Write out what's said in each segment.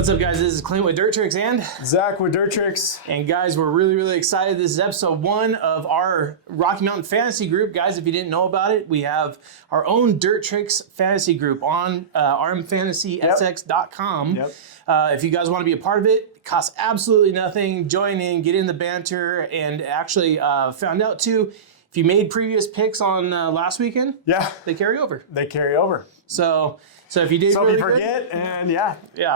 What's up, guys? This is Clint with Dirt Tricks and Zach with Dirt Tricks. And guys, we're really excited. This is episode 1 of our Rocky Mountain Fantasy Group. Guys, if you didn't know about it, we have our own Dirt Tricks Fantasy Group on rmfantasysx.com. Yep. If you guys want to be a part of it, it costs absolutely nothing. Join in, get in the banter, and actually found out too, if you made previous picks on last weekend, they carry over. They carry over. So if you did Some really you good, forget, and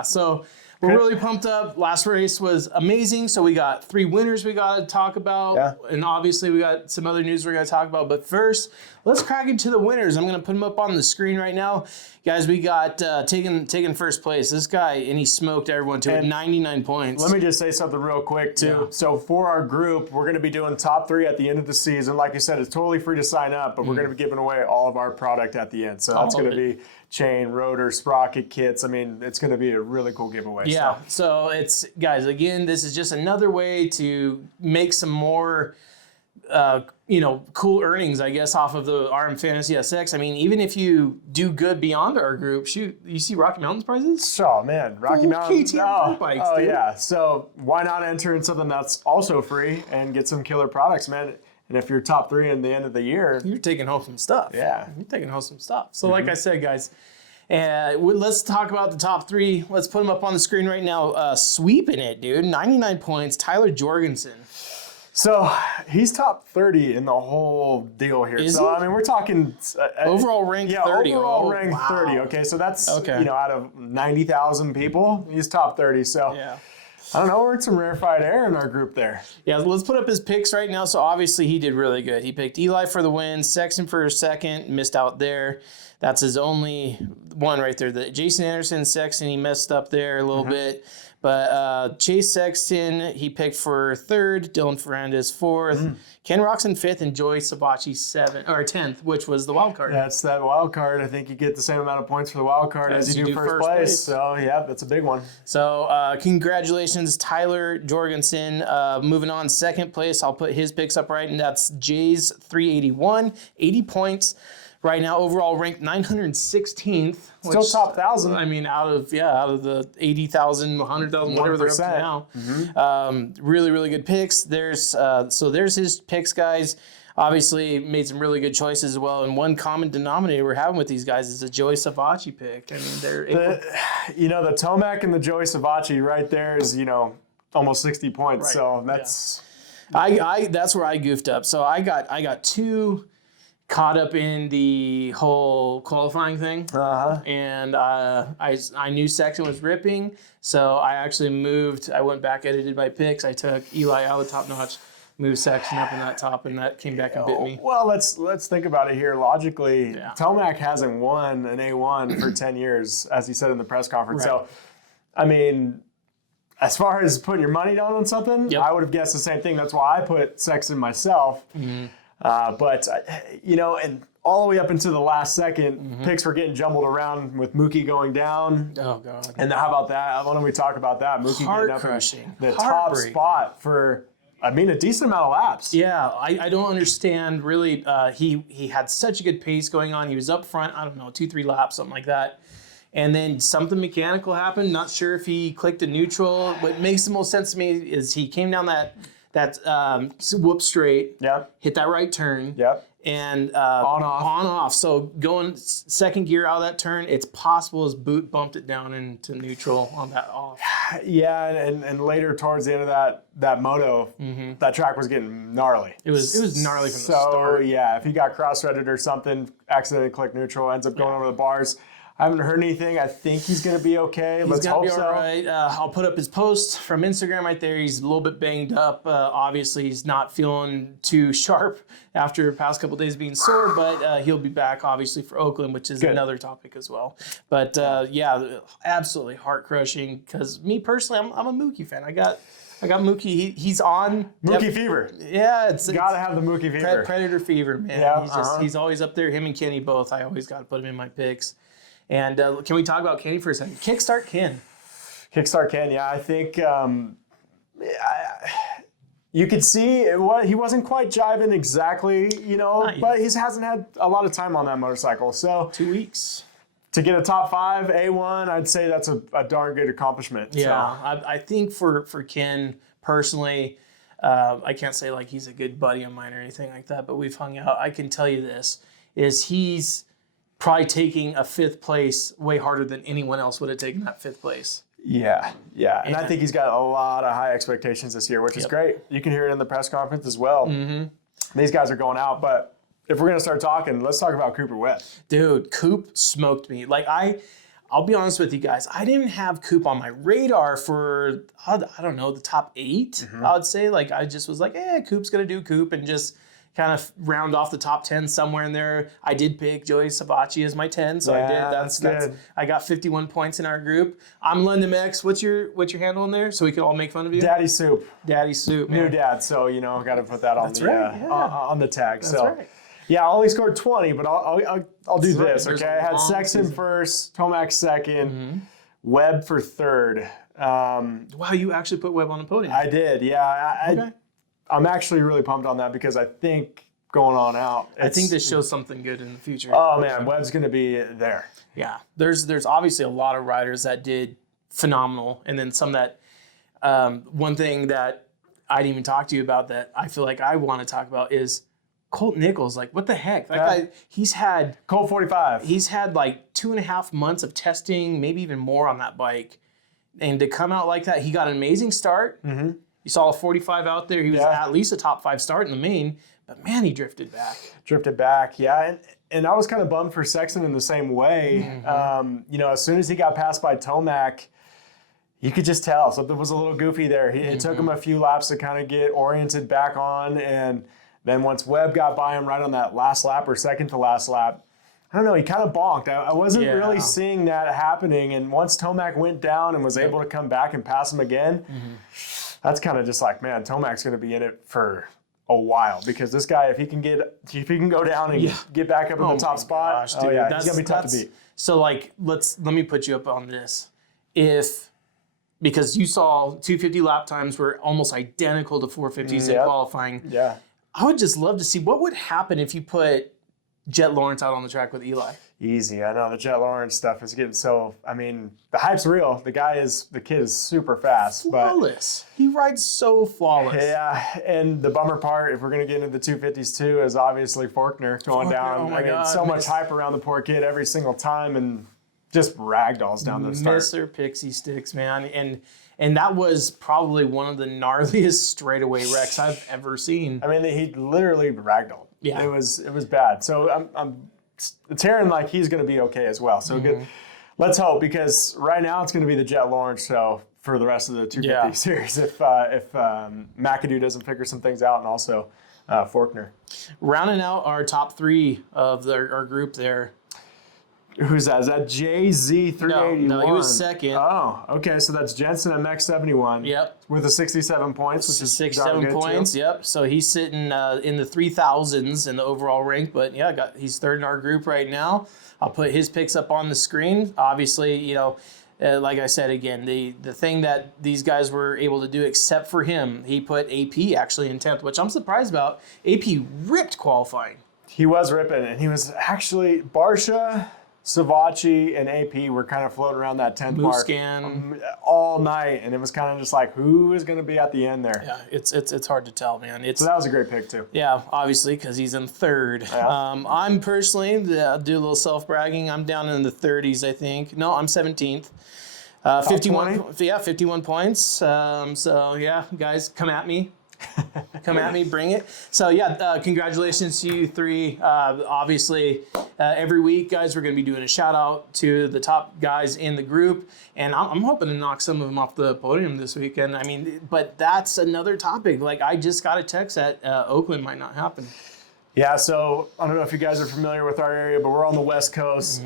so we're really pumped up. Last race was amazing. So we got 3 winners we got to talk about. And obviously we got some other news we're going to talk about. But first, let's crack into the winners. I'm going to put them up on the screen right now. Guys, we got taking first place. This guy, and he smoked everyone to 99 points. Let me just say something real quick, too. Yeah. So for our group, we're going to be doing top 3 at the end of the season. Like I said, it's totally free to sign up, but we're going to be giving away all of our product at the end. So that's going to be chain, rotor, sprocket kits. I mean, it's going to be a really cool giveaway. Yeah, so it's, guys, again, this is just another way to make some more cool earnings, I guess, off of the RM Fantasy SX. I mean, even if you do good beyond our group, shoot, you see Rocky Mountain's prizes? Oh, man. Rocky Mountain. KTM bikes, dude. Yeah. So why not enter in something that's also free and get some killer products, man? And if you're top 3 in the end of the year, you're taking home some stuff. Yeah. You're taking home some stuff. So like I said, guys, let's talk about the top 3. Let's put them up on the screen right now. Sweeping it, dude. 99 points. Tyler Jorgensen. So he's top 30 in the whole deal here. Is so he? I mean, we're talking overall rank 30. Overall rank 30. Okay, so that's out of 90,000 people, he's top 30. So I don't know, we're in some rarefied air in our group there. Yeah, let's put up his picks right now. So obviously he did really good. He picked Eli for the win, Sexton for second, missed out there. That's his only one right there. The Jason Anderson, Sexton, he messed up there a little bit. But Chase Sexton, he picked for 3rd, Dylan Ferrandis 4th, Ken Roxon 5th, and Joey Sabachi 10th, which was the wild card. That's that wild card. I think you get the same amount of points for the wild card as you do first place. So yeah, that's a big one. So congratulations, Tyler Jorgensen. Moving on, 2nd place. I'll put his picks up right, and that's Jay's 381, 80 points. Right now, overall ranked 916th. Still top 1,000. I mean, out of the 80,000, 100,000, whatever they're up to now. Really good picks. There's his picks, guys. Obviously, made some really good choices as well. And one common denominator we're having with these guys is a Joey Savatgy pick. I mean, the Tomac and the Joey Savatgy right there is almost 60 points. Right. So that's that's where I goofed up. So I got 2. Caught up in the whole qualifying thing, and I knew Sexton was ripping, so I actually moved. I went back, edited my picks. I took Eli out of the top notch, moved Sexton up in that top, and that came back and bit me. Well, let's think about it here logically. Tomac hasn't won an A1 for 10 years, as he said in the press conference. So, I mean, as far as putting your money down on something, I would have guessed the same thing. That's why I put Sexton myself. But and all the way up into the last second, picks were getting jumbled around with Mookie going down. Oh, God. And how about that? Why don't we talk about that? Mookie getting up in the top spot for, a decent amount of laps. Yeah, I don't understand, really. He had such a good pace going on. He was up front, I don't know, 2-3 laps, something like that. And then something mechanical happened. Not sure if he clicked a neutral. What makes the most sense to me is he came down that whoop straight, hit that right turn, and on off. So going 2nd gear out of that turn, it's possible his boot bumped it down into neutral on that off. Yeah, and later towards the end of that moto, that track was getting gnarly. It was gnarly from the start. So yeah, if he got cross-threaded or something, accidentally clicked neutral, ends up going over the bars. I haven't heard anything. I think he's going to be okay. Let's hope so. He's going to be all right. I'll put up his post from Instagram right there. He's a little bit banged up. Obviously, he's not feeling too sharp after the past couple of days being sore, but he'll be back, obviously, for Oakland, which is another topic as well. But, absolutely heart-crushing because me personally, I'm a Mookie fan. I got Mookie. He's on Mookie fever. Yeah, it's gotta have the Mookie fever. Predator fever, man. Yeah, he's always up there. Him and Kenny both. I always got to put him in my picks. And can we talk about Kenny for a second? Kickstart Ken. Yeah. I think you could see he wasn't quite jiving exactly, but he hasn't had a lot of time on that motorcycle. So 2 weeks. to get a top 5 A1, I'd say that's a darn good accomplishment. Yeah, so. I think for Ken personally, I can't say like he's a good buddy of mine or anything like that, but we've hung out. I can tell you this, is he's probably taking a 5th place way harder than anyone else would have taken that 5th place. Yeah. And I think he's got a lot of high expectations this year, which is great. You can hear it in the press conference as well. Mm-hmm. These guys are going out, but if we're going to start talking, let's talk about Cooper Webb. Dude, Coop smoked me. Like, I'll be honest with you guys, I didn't have Coop on my radar for, I don't know, the top 8, I would say. Like, I just was like, Coop's going to do Coop and just kind of round off the top 10 somewhere in there. I did pick Joey Savacci as my 10, so I did. That's good. I got 51 points in our group. I'm London X. What's your handle in there so we can all make fun of you? Daddy Soup. Daddy Soup. New dad, so got to put that on on the tag. That's right. Yeah, I only scored 20, but I'll do this. Okay, I had Sexton first, Tomac second, Webb for third. Wow, you actually put Webb on the podium. I did. Yeah, I'm actually really pumped on that because I think going on out, I think this shows something good in the future. Oh man, Webb's going to be there. Yeah, there's obviously a lot of riders that did phenomenal, and then some that. One thing that I didn't even talk to you about that I feel like I want to talk about is Colt Nichols. Like, what the heck? That guy, he's had Colt 45. He's had like 2.5 months of testing, maybe even more on that bike, and to come out like that, he got an amazing start. Mm-hmm. You saw a 45 out there. He was at least a top 5 start in the main, but man, he drifted back. Yeah. And I was kind of bummed for Sexton in the same way. Mm-hmm. As soon as he got passed by Tomac, you could just tell something was a little goofy there. It took him a few laps to kind of get oriented back on. And then once Webb got by him right on that last lap or second to last lap, I don't know, he kind of bonked. I wasn't really seeing that happening. And once Tomac went down and was able to come back and pass him again, that's kind of just like, man, Tomac's going to be in it for a while because this guy, if he can go down and get back up in the top spot, he's going to be tough to beat. So like, let me put you up on this. Because you saw 250 lap times were almost identical to 450s in qualifying. Yeah. I would just love to see what would happen if you put Jet Lawrence out on the track with Eli. Easy. I know the Jet Lawrence stuff is getting so, the hype's real. The kid is super fast. Flawless. He rides so flawless. Yeah, and the bummer part, if we're going to get into the 250s too, is obviously Faulkner going down. Oh my God. So much hype around the poor kid every single time and just ragdolls down the start. Mr. Pixie Sticks, man. And that was probably one of the gnarliest straightaway wrecks I've ever seen. He literally ragdolled. Yeah. It was bad. So it's hearing like he's going to be okay as well. So good. Let's hope, because right now it's going to be the Jet Lawrence show for the rest of the 250 series if McAdoo doesn't figure some things out, and also Faulkner. Rounding out our top 3 of our group there. Who's that? Is that JZ381? No, he was second. Oh, okay. So that's Jensen at Mech 71. Yep. With the 67 points, which is 67 points. Too. Yep. So he's sitting in the 3,000s in the overall rank, but he's third in our group right now. I'll put his picks up on the screen. Obviously, like I said again, the thing that these guys were able to do, except for him, he put AP actually in 10th, which I'm surprised about. AP ripped qualifying. He was ripping, and he was actually Barsha, Savacci, and AP were kind of floating around that 10th mark all night, and it was kind of just like, who is going to be at the end there? Yeah, it's hard to tell, man. So that was a great pick, too. Yeah, obviously, because he's in third. Yeah. I'm personally, I'll do a little self-bragging, I'm down in the 30s, I think. No, I'm 17th. 51 points. So, guys, come at me. Come at me, bring it. So congratulations to you 3. Obviously, every week, guys, we're going to be doing a shout out to the top guys in the group, and I'm hoping to knock some of them off the podium this weekend. But that's another topic. Like, I just got a text that Oakland might not happen. Yeah, so I don't know if you guys are familiar with our area, but we're on the West Coast.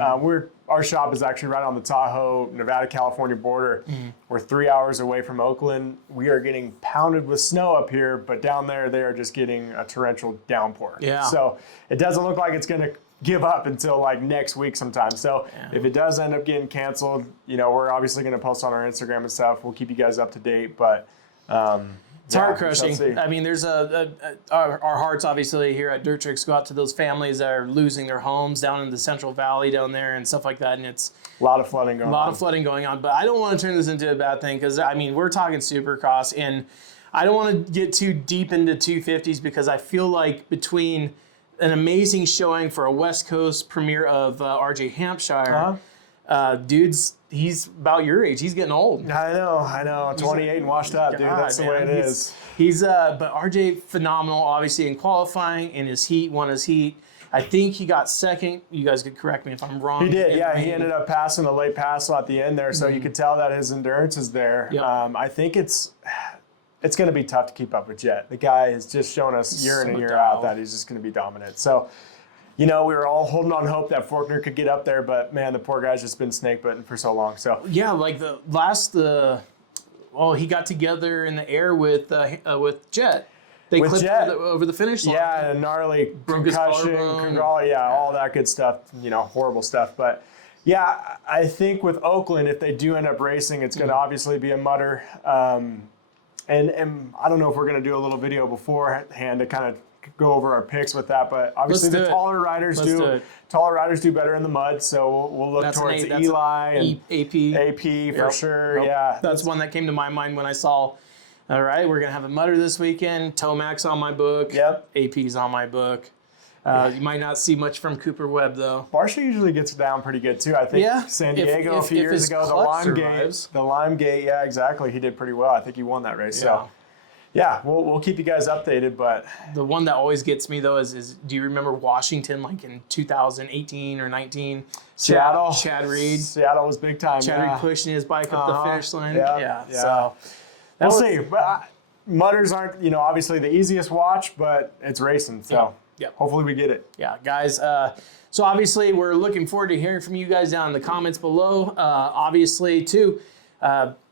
Our shop is actually right on the Tahoe, Nevada-California border. We're 3 hours away from Oakland. We are getting pounded with snow up here, but down there they are just getting a torrential downpour. Yeah. So it doesn't look like it's going to give up until like next week sometime. So if it does end up getting canceled, we're obviously going to post on our Instagram and stuff. We'll keep you guys up to date, but It's heart crushing. I mean, there's our hearts obviously here at Dirt Tricks go out to those families that are losing their homes down in the Central Valley down there and stuff like that. And it's a lot of flooding going on. A lot of flooding going on. But I don't want to turn this into a bad thing because, I mean, we're talking Supercross. And I don't want to get too deep into 250s because I feel like between an amazing showing for a West Coast premiere of RJ Hampshire, dude's he's about your age. He's getting old. I know. 28 and washed up, dude. That's the way it is. He's but RJ phenomenal, obviously in qualifying, in his heat, won his heat. I think he got second. You guys could correct me if I'm wrong. He did, yeah. He ended up passing a late pass at the end there, so you could tell that his endurance is there. Yep. I think it's going to be tough to keep up with Jet. The guy has just shown us year in and year out that he's just going to be dominant. So, we were all holding on hope that Forkner could get up there, but man, the poor guy's just been snake bitten for so long. So yeah, like he got together in the air with Jet. They clipped Jet over the finish line. Yeah, and gnarly concussion, all that good stuff. Horrible stuff. But yeah, I think with Oakland, if they do end up racing, it's going to obviously be a mutter. And I don't know if we're going to do a little video beforehand to kind of go over our picks with that, but obviously the taller riders do better in the mud, so we'll look towards Eli and AP for sure. Yeah, that's one that came to my mind when I saw. All right, we're gonna have a mutter this weekend. Tomac's on my book. Yep, AP's on my book. You might not see much from Cooper Webb though. Barsha usually gets down pretty good too. I think San Diego a few years ago, the Limegate, yeah, exactly. He did pretty well. I think he won that race. Yeah. So. Yeah, we'll keep you guys updated, but the one that always gets me though is do you remember Washington like in 2018 or 19? Seattle. Chad Reed. Seattle was big time. Chad Reed pushing his bike up the finish line. Yeah. So we'll see. But mutters aren't obviously the easiest watch, but it's racing. So hopefully we get it. Yeah, guys. So obviously we're looking forward to hearing from you guys down in the comments below. Obviously too.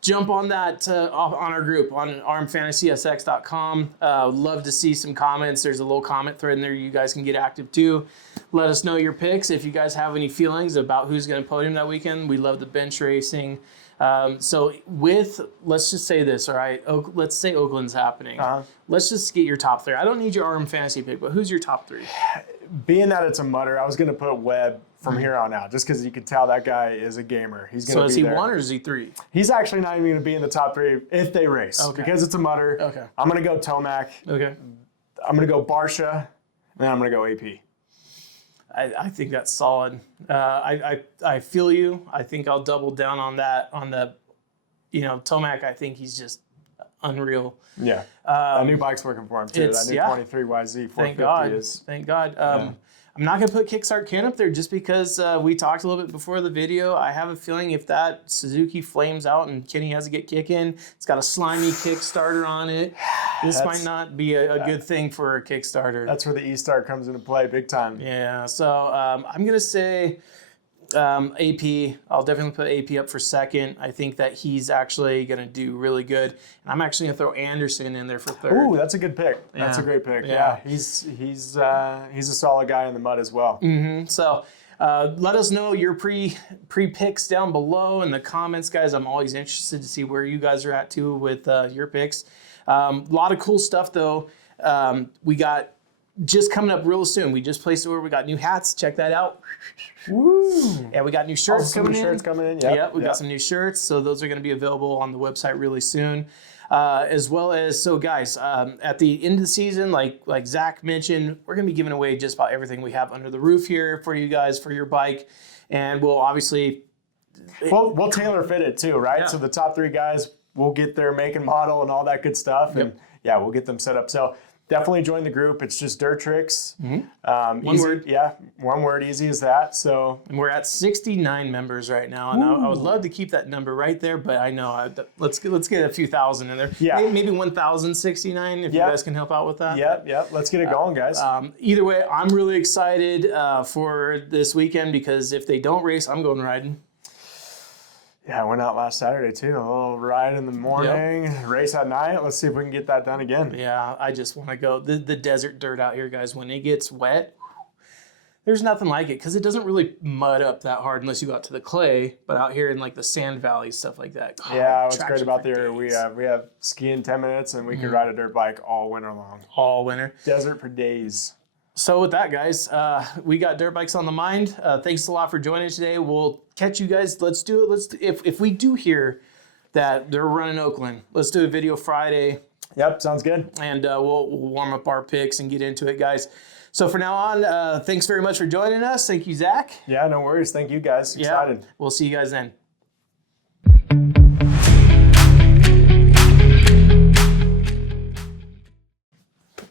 Jump on that on our group on rmfantasysx.com. Love to see some comments. There's a little comment thread in there you guys can get active too. Let us know your picks if you guys have any feelings about who's going to podium that weekend. We love the bench racing. So let's just say this, all right? Let's say Oakland's happening. Let's just get your top three. I don't need your RM fantasy pick, but who's your top three? Being that it's a mutter, I was going to put Webb from here on out, just because you can tell that guy is a gamer. He's going to be So is he 1 or is he 3? He's actually not even going to be in the top 3 if they race, because it's a mutter. Okay. I'm going to go Tomac. Okay. I'm going to go Barsha, and then I'm going to go AP. I think that's solid. I feel you. I think I'll double down on that. On the, Tomac, I think he's just unreal. Yeah. That new bike's working for him too. That new 23YZ 450 is. Thank God. I'm not going to put Kickstart Ken up there just because we talked a little bit before the video. I have a feeling if that Suzuki flames out and Kenny has to get kicking, it's got a slimy Kickstarter on it. This might not be a good thing for a Kickstarter. That's where the E-Start comes into play big time. Yeah, so I'm going to say AP. I'll definitely put AP up for second. I think that he's actually going to do really good. And I'm actually going to throw Anderson in there for third. Ooh, that's a good pick. That's a great pick. Yeah, he's a solid guy in the mud as well. Mm-hmm. So let us know your pre-picks down below in the comments, guys. I'm always interested to see where you guys are at too with your picks. A lot of cool stuff though. We got just coming up real soon. We just placed it where we got new hats. Check that out. Woo! And we got new shirts coming in. Yep. We got some new shirts. So those are going to be available on the website really soon. As well as, so guys, at the end of the season, like Zach mentioned, we're going to be giving away just about everything we have under the roof here for you guys, for your bike. And we'll obviously... We'll tailor fit it too, right? Yeah. So the top 3 guys, we'll get their make and model and all that good stuff. And we'll get them set up. So definitely join the group. It's just Dirt Tricks. Mm-hmm. One word. Yeah, one word, easy as that. So and we're at 69 members right now, and I would love to keep that number right there, but I know let's get a few thousand in there. Yeah, maybe 1,069 if you guys can help out with that. Yep. Let's get it going, guys. Either way, I'm really excited for this weekend because if they don't race, I'm going riding. Yeah, I went out last Saturday too. A little ride in the morning, race at night. Let's see if we can get that done again. Yeah, I just want to go. The desert dirt out here, guys, when it gets wet, There's nothing like it because it doesn't really mud up that hard unless you go out to the clay. But out here in like the sand valleys, stuff like that. God, yeah, what's great about the area, we have ski in 10 minutes and we can ride a dirt bike all winter long. All winter. Desert for days. So with that, guys, we got dirt bikes on the mind. Thanks a lot for joining today. We'll catch you guys. Let's do it. If we do hear that they're running Oakland, let's do a video Friday. Yep, sounds good. And we'll warm up our picks and get into it, guys. So for now on, thanks very much for joining us. Thank you, Zach. Yeah, no worries. Thank you, guys. Excited. We'll see you guys then.